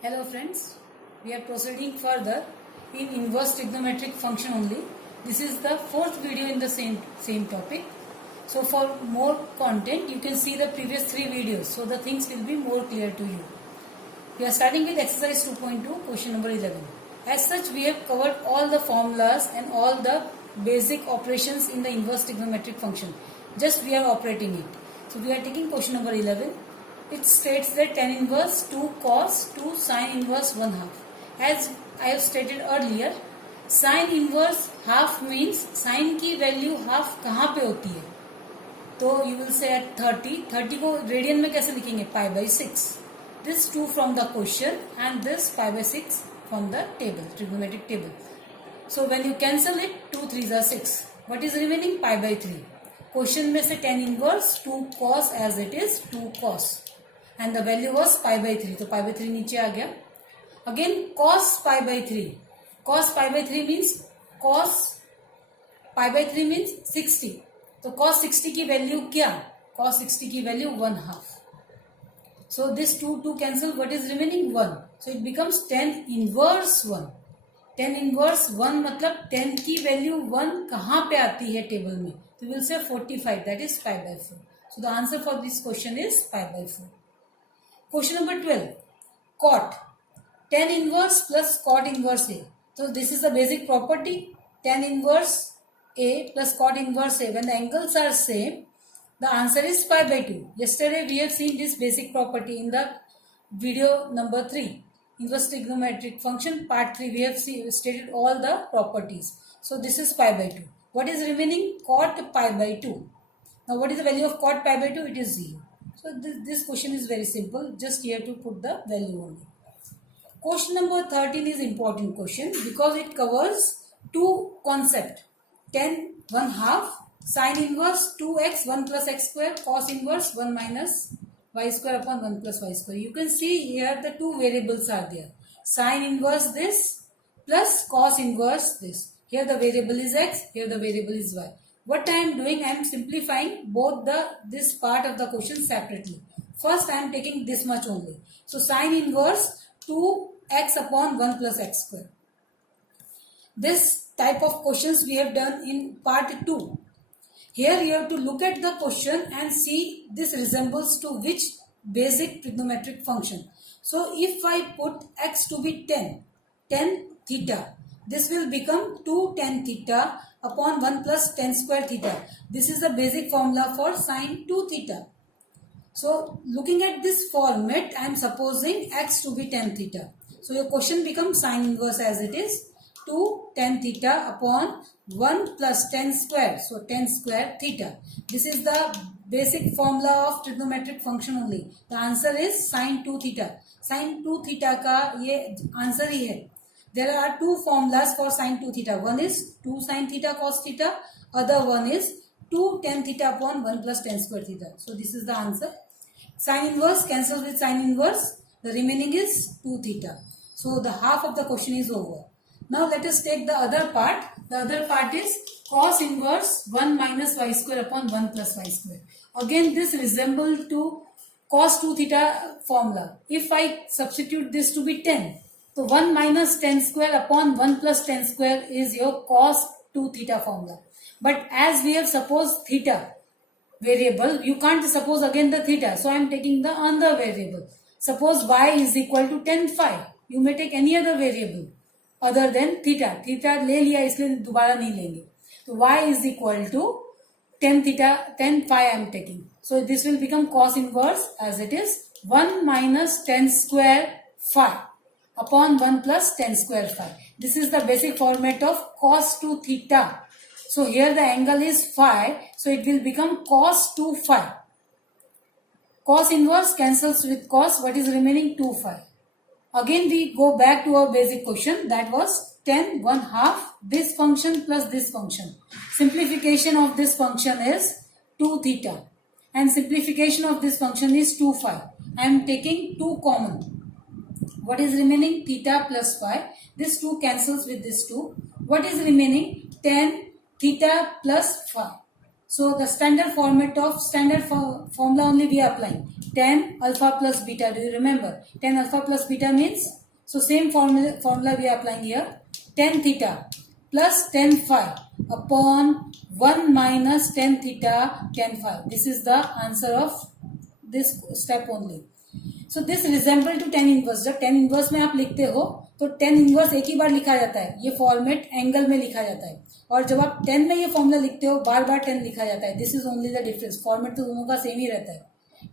Hello friends, we are proceeding further in inverse trigonometric function only. This is the fourth video in the same topic. So for more content you can see the previous three videos, so the things will be more clear to you. We are starting with exercise 2.2 question number 11. As such we have covered all the formulas and all the basic operations in the inverse trigonometric function. Just we are operating it. So we are taking question number 11. It states that tan inverse 2 cos 2 sin inverse 1 half. As I have stated earlier, sin inverse half means sin की value half कहाँ पे होती है? तो you will say at 30 को radian में कैसे लिखेंगे? Pi by 6. This 2 from the question and this pi by 6 from the table, trigonometric table. So when you cancel it, 2 3s are 6. What is remaining? Pi by 3. Question में से tan inverse 2 cos as it is 2 cos. And the value was pi by 3. तो pi by 3 नीचे आ गया. Again cos pi by 3. Cos pi by 3 means cos pi by 3 means 60. तो cos 60 की value क्या? Cos 60 की value 1 half. So this 2 cancel. What is remaining? 1. So it becomes tan inverse 1. Tan inverse 1 मतलब tan की value 1 कहाँ पे आती है टेबल में? तो we will say 45. That is pi by 4. So the answer for this question is pi by 4. Question number 12. Cot. Tan inverse plus cot inverse A. So this is the basic property. Tan inverse A plus cot inverse A. When the angles are same, the answer is pi by 2. Yesterday we have seen this basic property in the video number 3. Inverse trigonometric function part 3. We have stated all the properties. So this is pi by 2. What is remaining? Cot pi by 2. Now what is the value of cot pi by 2? It is 0. So this question is very simple. Just here to put the value only. Question number 13 is important question because it covers two concepts. Tan 1 half, sin inverse 2x 1 plus x square, cos inverse 1 minus y square upon 1 plus y square. You can see here the two variables are there. Sin inverse this plus cos inverse this. Here the variable is x, here the variable is y. What I am doing, I am simplifying both this part of the question separately. First I am taking this much only. So sin inverse 2x upon 1 plus x square. This type of questions we have done in part 2. Here you have to look at the question and see this resembles to which basic trigonometric function. So if I put x to be 10 theta, this will become 2 tan theta upon 1 plus tan square theta. This is the basic formula for sin 2 theta. So looking at this format, I am supposing x to be tan theta. So your question becomes sin inverse as it is 2 tan theta upon 1 plus tan square. So tan square theta. This is the basic formula of trigonometric function only. The answer is sin 2 theta. Sin 2 theta का ये answer ही है. There are two formulas for sin 2 theta. One is 2 sin theta cos theta. Other one is 2 tan theta upon 1 plus tan square theta. So this is the answer. Sin inverse cancels with sin inverse. The remaining is 2 theta. So the half of the question is over. Now let us take the other part. The other part is cos inverse 1 minus y square upon 1 plus y square. Again this resembles to cos 2 theta formula. If I substitute this to be 10. So 1 minus tan square upon 1 plus tan square is your cos 2 theta formula. But as we have supposed theta variable, you can't suppose again the theta. So I am taking the other variable. Suppose y is equal to tan phi. You may take any other variable other than theta. Theta ले लिया इसलिए दोबारा नहीं लेंगे. So y is equal to tan theta, tan phi I am taking. So this will become cos inverse as it is 1 minus tan square phi upon 1 plus tan square phi. This is the basic format of cos 2 theta. So here the angle is phi. So it will become cos 2 phi. Cos inverse cancels with cos. What is remaining? 2 phi. Again we go back to our basic question. That was tan 1 half this function plus this function. Simplification of this function is 2 theta. And simplification of this function is 2 phi. I am taking 2 common. What is remaining? Theta plus phi. This 2 cancels with this 2. What is remaining? Tan theta plus phi. So the standard formula only we are applying. Tan alpha plus beta. Do you remember? Tan alpha plus beta means, so same formula we are applying here. Tan theta plus tan phi upon 1 minus tan theta tan phi. This is the answer of this step only. So this resemble to tan inverse. जब tan inverse में आप लिखते हो तो tan inverse एक ही बार लिखा जाता है, ये फॉर्मेट एंगल में लिखा जाता है, और जब आप 10 में ये फॉर्मूला लिखते हो बार बार 10 लिखा जाता है. This is only the difference. Format तो दोनों का सेम ही रहता है.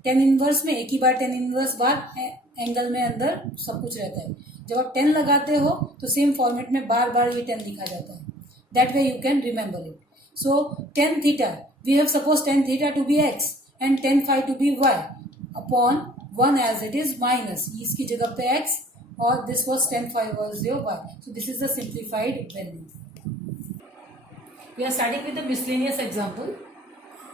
tan इनवर्स में एक ही बार tan इनवर्स बार एंगल में अंदर सब कुछ रहता है. जब आप 10 लगाते हो तो सेम फॉर्मेट में बार बार ये 10 लिखा जाता है. That way you can remember it. So tan theta we have suppose tan theta to be x and tan phi to be y upon 1 as it is minus इसकी जगह पे x और this was tan phi was your y. So this is the simplified value. We are starting with the miscellaneous example,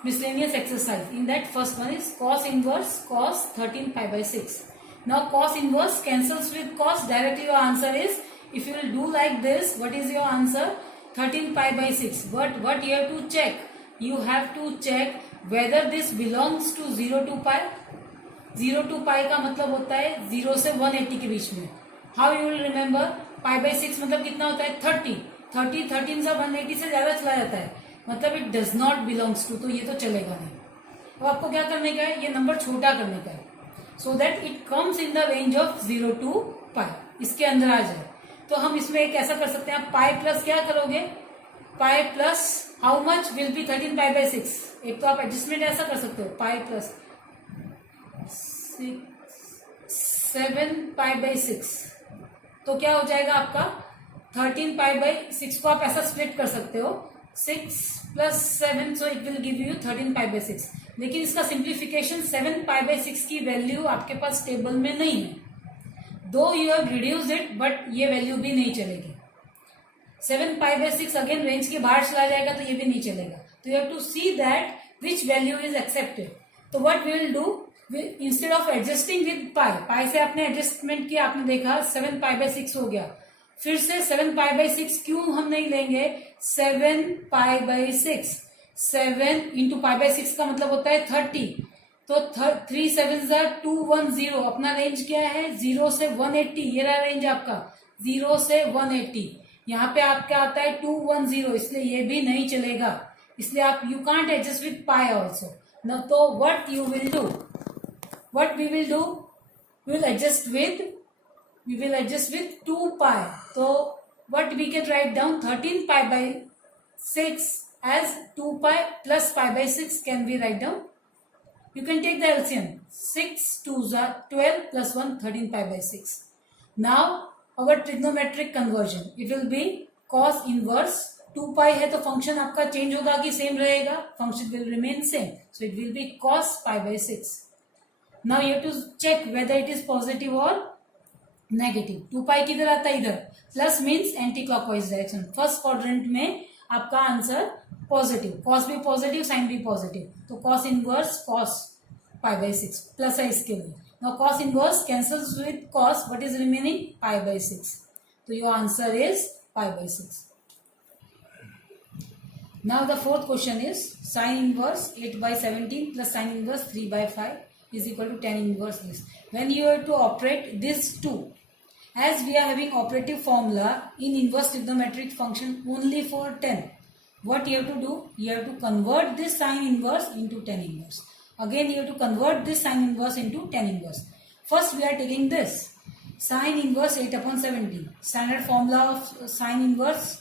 miscellaneous exercise. In that first one is cos inverse cos 13 pi by 6. Now cos inverse cancels with cos. Directly your answer is, if you will do like this, what is your answer? 13 pi by 6. But what you have to check? You have to check whether this belongs to 0 to pi. 0 to pi का मतलब होता है 0 से 180 के बीच में. How you will remember? Pi by 6 मतलब कितना होता है? 30. 13 से 180 से ज्यादा चला जाता है, मतलब it does not belongs to, तो ये तो चलेगा नहीं. तो आपको क्या करने का है? ये नंबर छोटा करने का है, so that it comes in the range of 0 to pi, इसके अंदर आ जाए. तो हम इसमें एक ऐसा कर सकते हैं, पाई प्लस क्या करोगे? Pi plus how much will be 13 pi by 6. एक तो आप एडजस्टमेंट ऐसा कर सकते हो, पाई प्लस 7 पाई बाई 6, तो क्या हो जाएगा आपका 13 पाई बाई 6 को आप ऐसा स्प्लिट कर सकते हो 6 plus 7, so it will give you 13 pi by 6. लेकिन इसका सिंप्लीफिकेशन 7 पाई बाई 6 की वैल्यू आपके पास टेबल में नहीं है. दो you have reduced it but ये वैल्यू भी नहीं चलेगी. 7 पाई बाई 6 अगेन रेंज के बाहर चला जाएगा तो ये भी नहीं चलेगा. तो you have to see that which value is accepted. तो what we will do, instead of adjusting with pi से आपने एडजस्टमेंट किया, आपने देखा 7 पाई बाई 6 हो गया. फिर से 7 पाई बाई 6 क्यों हम नहीं लेंगे? 7 pi by 6, 7 into pi by 6 का मतलब होता है 30. तो 3 7 210. अपना रेंज क्या है? 0 से 180. ये रहा रेंज आपका 0 से 180. यहाँ पे आपका आता है 210, इसलिए ये भी नहीं चलेगा. इसलिए आप you can't adjust with pi also. न तो what you will do, what we will do, we will adjust with 2 pi. So what we can write down, 13 pi by 6 as 2 pi plus pi by 6 can be write down. You can take the LCM. 6 2s are 12 plus 1 13 pi by 6. Now our trigonometric conversion, it will be cos inverse. 2 pi है तो function आपका change होगा कि same रहेगा? Function will remain same, so it will be cos pi by 6. Now you have to check whether it is positive or negative. 2 पाई किधर आता है? इधर. Plus means anti clockwise direction. First quadrant में आपका answer positive, cos भी positive sign भी positive, तो cos inverse cos pi by 6 plus है इसके लिए. Now cos inverse cancels with cos, what is remaining? Pi by 6. तो your answer is pi by 6. Now the fourth question is sin inverse 8 by 17 plus sin inverse 3 by 5 is equal to tan inverse this. When you have to operate this two, as we are having operative formula in inverse trigonometric function only for tan, what you have to do? You have to convert this sin inverse into tan inverse. Again you have to convert this sin inverse into tan inverse. First we are taking this sin inverse 8 upon 17. Standard formula of sin inverse,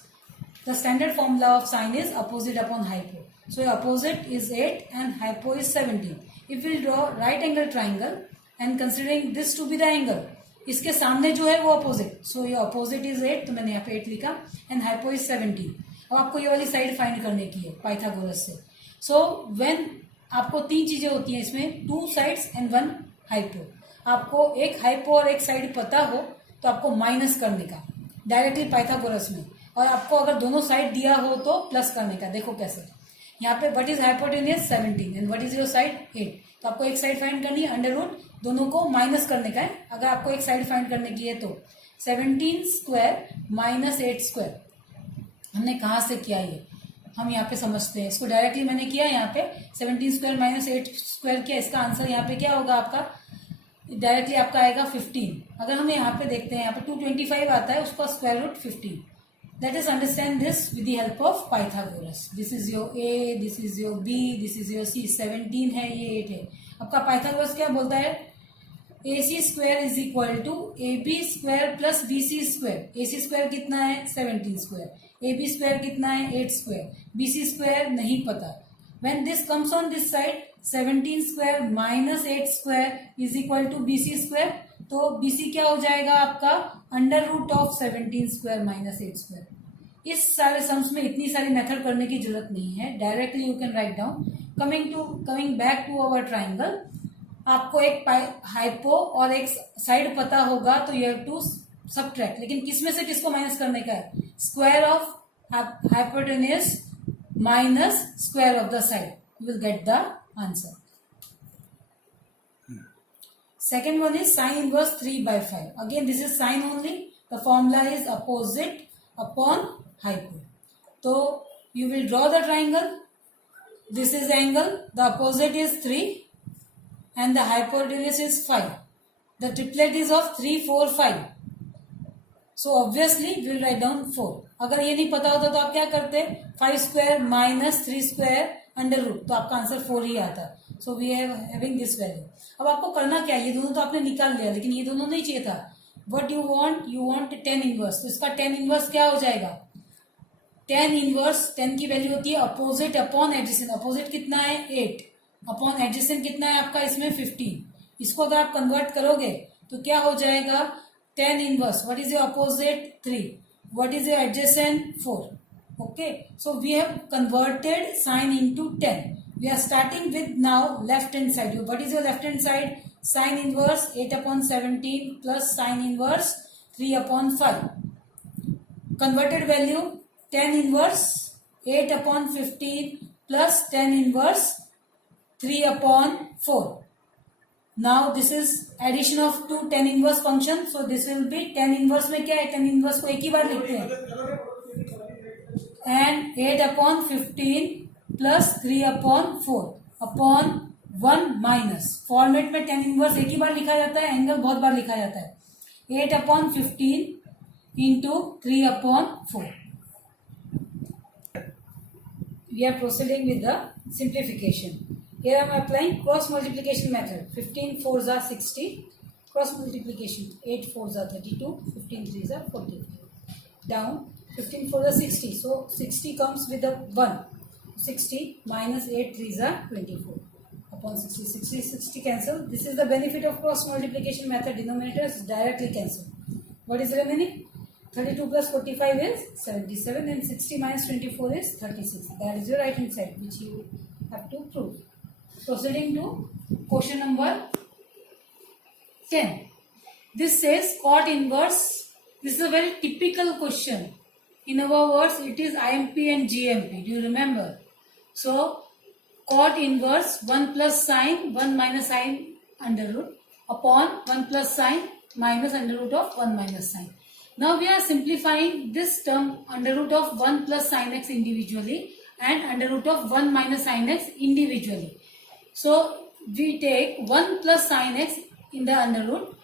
the standard formula of sin is opposite upon hypo. So opposite is 8 and hypo is 17. If we draw right angle triangle and considering this to be the angle, इसके सामने जो है वो opposite, so ये opposite is 8, तो मैंने यहाँ पे 8 लिखा, and hypo is 17. अब आपको ये वाली साइड फाइंड करने की है पाइथागोरस से. So when आपको 3 चीजें होती हैं इसमें, 2 sides and 1 hypo. आपको एक हाइपो और एक साइड पता हो तो आपको माइनस करने का डायरेक्टली पाइथागोरस में, और आपको अगर दोनों साइड दिया हो तो प्लस करने का. देखो कैसे, यहाँ पे what is hypotenuse 17 and what is your side 8. तो आपको एक साइड फाइंड करनी है, अंडर रूट दोनों को माइनस करने का है. अगर आपको एक साइड फाइंड करने की है तो 17 स्क्वायर माइनस 8 स्क्वायर. हमने कहाँ से किया ये? हम यहाँ पे समझते हैं इसको। डायरेक्टली मैंने किया यहाँ पे 17 स्क्वायर माइनस 8 स्क्वायर किया, इसका आंसर यहाँ पे क्या होगा आपका, डायरेक्टली आपका आएगा 15। अगर हम यहाँ पे देखते हैं, यहाँ पे 225 आता है, उसका square root 15। Let us understand this with the help of Pythagoras. This is your A, this is your B, this is your C. 17 है, ये 8 है। आपका पाइथागोरस क्या बोलता है, AC square is equal to AB square plus BC square. AC square कितना है 17 square, AB square कितना है 8 स्क्वायर, BC स्क्वायर नहीं पता। When this comes on this side, 17 square minus 8 square is equal to BC square, तो BC क्या हो जाएगा आपका under root of 17 square minus 8 square. इस सारे सम्स में इतनी सारी मेथड करने की जरूरत नहीं है, directly you can write down. Coming back to our triangle, आपको एक हाइपो और एक साइड पता होगा तो यू हैव टू सबट्रैक्ट, लेकिन किसमें से किसको माइनस करने का है, square of hypotenuse minus square of the side, you will get the answer. Second one is sine inverse 3 by 5. Again, this is sine only. The formula is opposite upon hypo. So, you will draw the triangle. This is angle. The opposite is 3 and the hypotenuse is 5. The triplet is of 3, 4, 5. So, obviously, we will write down 4. अगर ये नहीं पता होता तो आप क्या करते, 5 square minus 3 square under root, तो आपका आंसर 4 ही आता। So we have having this value. अब आपको करना क्या है, ये दोनों तो आपने निकाल लिया, लेकिन ये दोनों नहीं चाहिए था। व्हाट यू वांट 10 इनवर्स, तो इसका 10 इनवर्स क्या हो जाएगा, 10 इनवर्स 10 की वैल्यू होती है अपोजिट अपॉन एडजेसेंट। अपोजिट कितना है 8, अपॉन एडजेसेंट कितना है आपका इसमें 15। इसको अगर आप कन्वर्ट करोगे तो क्या हो जाएगा 10 inverse, what is your opposite 3, what is your adjacent 4। Okay, so we have converted sine into 10। We are starting with now left hand side. What is your left hand side? Sine inverse 8 upon 17 plus sine inverse 3 upon 5. Converted value 10 inverse 8 upon 15 plus 10 inverse 3 upon 4. Now this is addition of two 10 inverse function. So this will be 10 inverse में क्या है, 10 inverse को एक ही बार लिखते हैं, and 8 upon 15 plus 3 upon 4 upon 1 minus. Format में 10 inverse एक ही बार लिखा जाता है, एंगल बहुत बार लिखा जाता है। 8 upon 15 into 3 upon 4। We are proceeding with the simplification. Here I am applying cross multiplication method. 15 4 जा 60, क्रॉस मल्टीप्लीकेशन 8 4 जा 32, 15 3 जा 45, डाउन 15 4 जा 60, so 60 comes with a 1, 60 minus 8 3s are 24 upon 60. 60 60 cancel. This is the benefit of cross multiplication method. Denominators directly cancel. What is remaining? 32 plus 45 is 77 and 60 minus 24 is 36. That is your right hand side, which you have to prove. Proceeding to question number 10. This says cot inverse. This is a very typical question. In our words, it is IMP and GMP. Do you remember? So, cot inverse 1 plus sine 1 minus sine under root upon 1 plus sine minus under root of 1 minus sine. Now we are simplifying this term under root of 1 plus sine x individually and under root of 1 minus sine x individually. So we take 1 plus sine x in the under root.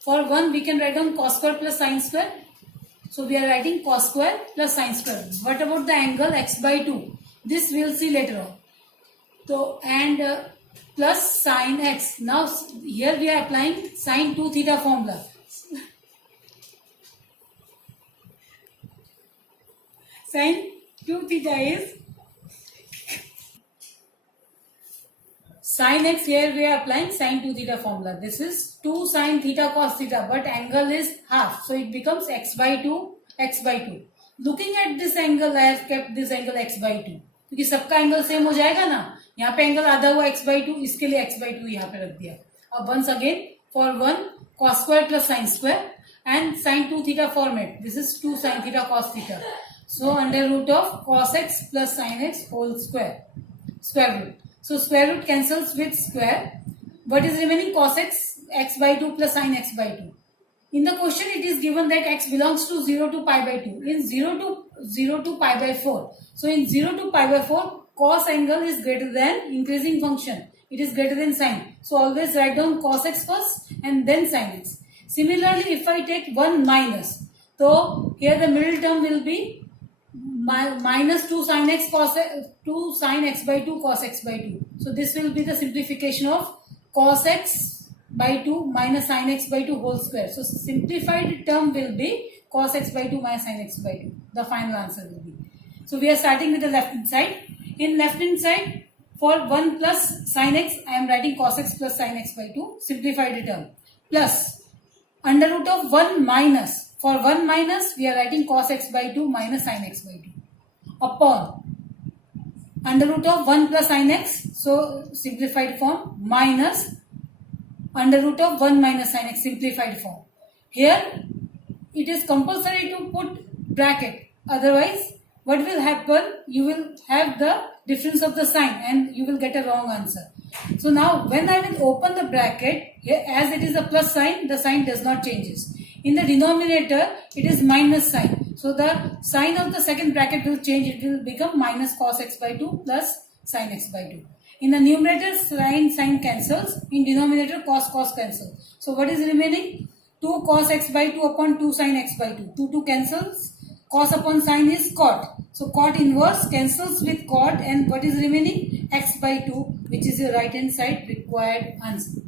For 1 we can write down cos square plus sine square. So we are writing cos square plus sine square. What about the angle x by 2? This we will see later on. So and plus sine x. Now here we are applying sine 2 theta formula. Sine 2 theta is sine x. Here we are applying sine 2 theta formula. This is 2 sine theta cos theta, but angle is half, so it becomes x by 2 x by 2. Looking at this angle, I have kept this angle x by 2 क्योंकि सबका angle same हो जाएगा ना। यहाँ पे angle आधा हुआ x by 2, इसके लिए x by 2 यहाँ पे रख दिया। अब once again for 1 cos square plus sin square and sin 2 theta format. This is 2 sin theta cos theta. So under root of cos x plus sin x whole square root. So square root cancels with square. What is remaining? Cos x by 2 plus sin x by 2. In the question it is given that x belongs to 0 to pi by 2. In 0 to 0 to pi by 4. So in 0 to pi by 4, cos angle is greater than increasing function. It is greater than sine. So always write down cos x first and then sine x. Similarly, if I take 1 minus, so here the middle term will be minus 2 sin x cos 2 sin x by 2 cos x by 2. So this will be the simplification of cos x by 2 minus sin x by 2 whole square. So simplified term will be cos x by 2 minus sin x by 2. The final answer will be. So we are starting with the left hand side. In left hand side, for 1 plus sin x, I am writing cos x plus sin x by 2, simplified term, plus under root of 1 minus. For 1 minus, we are writing cos x by 2 minus sin x by 2, upon under root of 1 plus sin x, so simplified form, minus under root of 1 minus sin x, simplified form. Here, it is compulsory to put bracket, otherwise what will happen, you will have the difference of the sign and you will get a wrong answer. So now when I will open the bracket, here as it is a plus sign, the sign does not changes. In the denominator, it is minus sign. So the sign of the second bracket will change. It will become minus cos x by 2 plus sin x by 2. In the numerator, sin cancels. In denominator, cos cancels. So what is remaining? 2 cos x by 2 upon 2 sin x by 2. 2 cancels. Cos upon sin is cot. So cot inverse cancels with cot, and what is remaining? X by 2, which is your right hand side required answer.